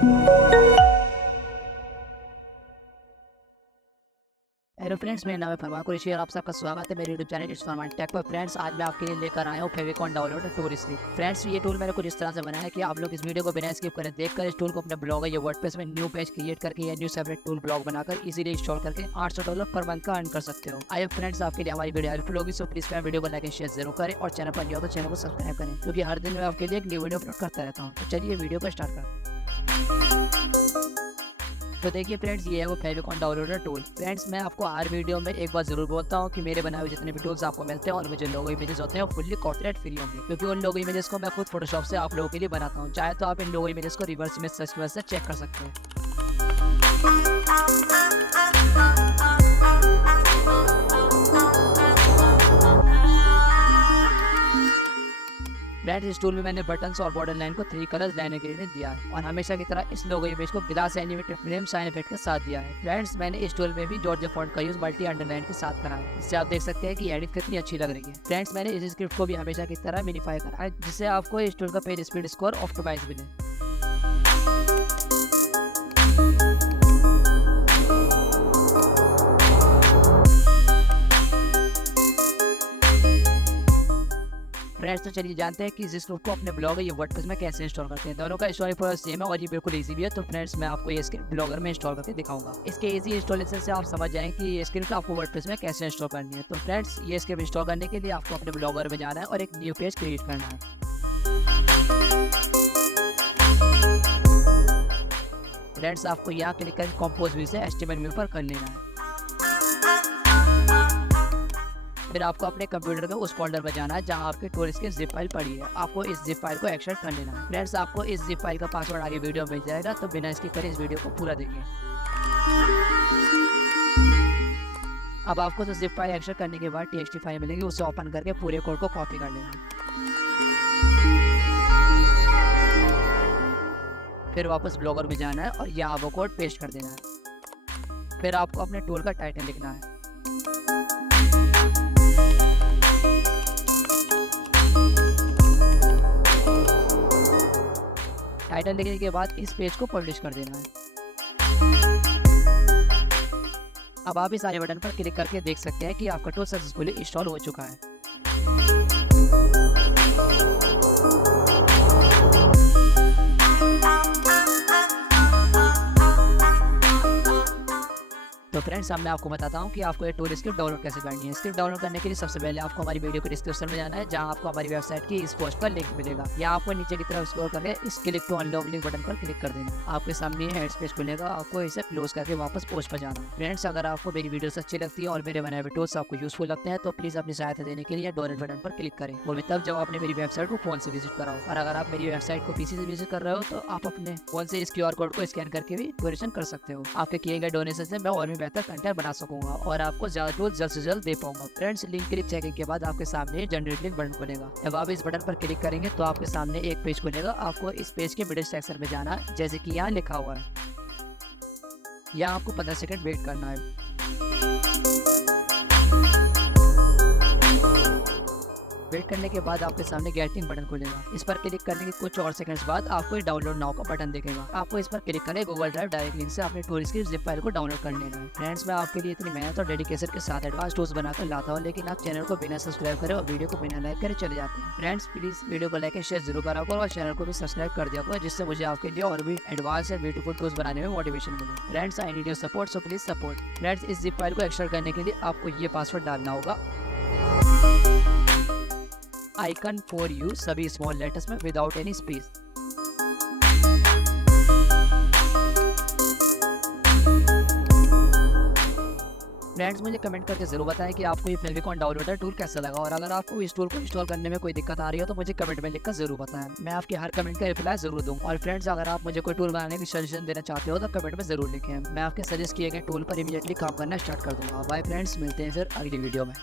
Hello friends, मेरा नाम है फरमान कुरैशी और आप सबका स्वागत है मेरे YouTube channel it's Farman tech पर। फ्रेंड्स, आज मैं आपके लिए लेकर आया हूँ favicon download tool script. Friends, ये टूल मैंने कुछ इस तरह से बनाया है कि आप लोग इस वीडियो को बिना स्किप करें देखकर इस टूल को अपने ब्लॉग या वर्डप्रेस में न्यू पेज क्रिएट करके या न्यू सेपरेट टूल ब्लॉग बनाकर इजीली इंस्टॉल करके $800 पर मंथ का अर्न कर सकते हो। आई होप फ्रेंड्स आपके लिए हमारी वीडियो हेल्पफुल होगी, सो प्लीज वीडियो को लाइक एंड शेयर जरूर करें और चैनल पर नहीं हो तो चैनल को सब्सक्राइब करें, क्योंकि हर दिन मैं आपके लिए एक न्यू वीडियो अपलोड करता रहता हूँ। तो चलिए वीडियो को स्टार्ट करते हैं। तो देखिए फ्रेंड्स, ये है वो फेविकॉन डाउनलोडर टूल। फ्रेंड्स, मैं आपको हर वीडियो में एक बार जरूर बोलता हूँ कि मेरे बनाए हुए जितने भी टूल्स आपको मिलते हैं और जो लोगो इमेजेस होते हैं वो फुल्ली कॉपीराइट फ्री होंगे, क्योंकि उन लोगो इमेजेस को मैं खुद फोटोशॉप से आप लोगों के लिए बनाता हूँ। चाहे तो आप इन लोगो इमेजेस को रिवर्स इमेज सर्च की वजह से चेक कर सकते हैं। फ्रेंड्स, इस टूल में मैंने बटन्स और बॉर्डर लाइन को 3 कलर्स लाइन ग्रेडियंट दिया है और हमेशा की तरह इस लोगो इमेज को glass animated frame shine effect के साथ दिया है। फ्रेंड्स, मैंने इस टूल में भी जॉर्जिया फॉन्ट का यूज मल्टी अंडरलाइन के साथ करा है। इससे आप देख सकते हैं कि एडिट कितनी अच्छी लग रही है। फ्रेंड्स, मैंने इस स्क्रिप्ट को भी हमेशा की तरह मिनिफाई करा है, जिससे आपको इस टूल का पेज स्पीड स्कोर ऑप्टिमाइज मिले। फ्रेंड्स, तो चलिए जानते हैं कि इस स्क्रिप्ट को अपने ब्लॉगर या वर्डप्रेस में कैसे इंस्टॉल करते हैं। दोनों का इंस्टॉल प्रोसेस सेम है और ये बिल्कुल इजी भी है। तो फ्रेंड्स, मैं आपको ये स्क्रिप्ट ब्लॉगर में इंस्टॉल करके दिखाऊंगा। इसके इजी इंस्टॉलेशन से आप समझ जाएंगे कि ये स्क्रिप्ट आपको वर्डप्रेस में कैसे इंस्टॉल करनी है। तो फ्रेंड्स, ये स्क्रिप्ट इंस्टॉल करने के लिए आपको अपने ब्लॉगर में जाना है और एक न्यू पेज क्रिएट करना है। फ्रेंड्स, आपको यहाँ क्लिक कर कंपोज व्यू से एचटीएमएल व्यू पर कर लेना है। फिर आपको अपने कंप्यूटर के उस फोल्डर पर जाना है जहां आपके टूल्स की जिप फाइल पड़ी है। आपको इस जिप फाइल को एक्सट्रैक्ट कर लेना है। फ्रेंड्स, आपको इस जिप फाइल का पासवर्ड आगे वीडियो में मिल जाएगा, तो बिना स्किप करे इस वीडियो को पूरा देखिए। अब आपको तो जिप फाइल एक्सट्रैक्ट करने के बाद टीएक्सटी फाइल मिलेगी, उसे ओपन करके पूरे कोड को कॉपी कर लेना है। फिर वापस ब्लॉगर में जाना है और यहाँ वो कोड पेस्ट कर देना है। फिर आपको अपने टूल का टाइटल लिखना है। टाइटल लिखने के बाद इस पेज को पब्लिश कर देना है। अब आप इस सारे बटन पर क्लिक करके देख सकते हैं कि आपका टूल सक्सेसफुली इंस्टॉल हो चुका है। तो फ्रेंड्स, अब मैं आपको बताता हूँ कि आपको ये टूल स्क्रिप्ट डाउनलोड कैसे करनी है। स्क्रिप्ट डाउनलोड करने के लिए सबसे पहले आपको हमारी वीडियो के डिस्क्रिप्शन में जाना है, जहाँ आपको हमारी वेबसाइट की इस पोस्ट पर लिंक मिलेगा। या आपको नीचे की तरफ स्क्रॉल करके इस click to unlock link button पर क्लिक कर देना। आपके सामने हेड पेज खुलेगा, आपको इसे क्लोज करके वापस पोस्ट पर जाना। फ्रेंड्स, अगर आपको मेरी वीडियोस अच्छी लगती है और मेरे बनाए हुए टूल्स आपको यूजफुल लगते हैं तो प्लीज अपनी सहायता देने के लिए डोनेट बटन पर क्लिक करें, वो भी तब जब आपने मेरी वेबसाइट को फोन से विजिट करा हो। और अगर आप मेरी वेबसाइट को पीसी से विजिट कर रहे हो तो आप अपने फोन से इस QR कोड को स्कैन करके भी डोनेशन कर सकते हो। आपके किए गए डोनेशन से मैं और भी बेहतर कंटेंट बना सकूंगा और आपको ज्यादा टूल जल्द से जल्द दे पाऊंगा। फ्रेंड्स, लिंक क्लिक चेकिंग के बाद आपके सामने जनरेट लिंक बटन खुलेगा। जब आप इस बटन पर क्लिक करेंगे तो आपके सामने एक पेज खुलेगा। आपको इस पेज के मिडिल सेक्शन में जाना है, जैसे कि यहाँ लिखा हुआ है। यहाँ आपको 15 सेकंड वेट करना है। वेट करने के बाद आपके सामने गेट लिंक बटन खुलेगा। इस पर क्लिक करने के कुछ और सेकंड्स बाद आपको एक डाउनलोड नाउ का बटन दिखेगा। आपको इस पर क्लिक करें गूगल ड्राइव डायरेक्ट लिंक से अपने टूल्स की जिप फाइल को डाउनलोड कर लेना है। फ्रेंड्स, मैं आपके लिए इतनी मेहनत और डेडिकेशन के साथ एडवांस टूल्स बनाकर लाता हूँ, लेकिन आप चैनल को बिना सब्सक्राइब करे और वीडियो को बिना लाइक करे चले जाते हैं। फ्रेंड्स, प्लीज वीडियो को लाइक एंड शेयर जरूर करा करो और चैनल को भी सब्सक्राइब कर दिया करो, जिससे मुझे आपके लिए और भी एडवांस एंड ब्यूटीफुल टूल्स बनाने में मोटिवेशन मिले। Friends, I need your support, so please support. Friends, इस जिप फाइल को एक्सट्रैक्ट करने के लिए आपको ये पासवर्ड डालना होगा, आइकन फॉर यू, सभी स्मॉल लेटर्स में विदाउट एनी स्पेस। फ्रेंड्स, मुझे कमेंट करके जरूर बताएं कि आपको ये फेविकॉन डाउनलोडर टूल कैसा लगा, और अगर आपको इस टूल को इंस्टॉल करने में कोई दिक्कत आ रही हो तो मुझे कमेंट में लिखकर जरूर बताएं। मैं आपके हर कमेंट का रिप्लाई जरूर दूंगा। और फ्रेंड्स, अगर आप मुझे कोई टूल बनाने की सजेशन देना चाहते हो तो कमेंट में जरूर लिखें। मैं आपके सजेस्ट किए गए टूल पर इमीडिएटली काम करना स्टार्ट कर दूंगा। बाय फ्रेंड्स, मिलते हैं फिर अगली वीडियो में।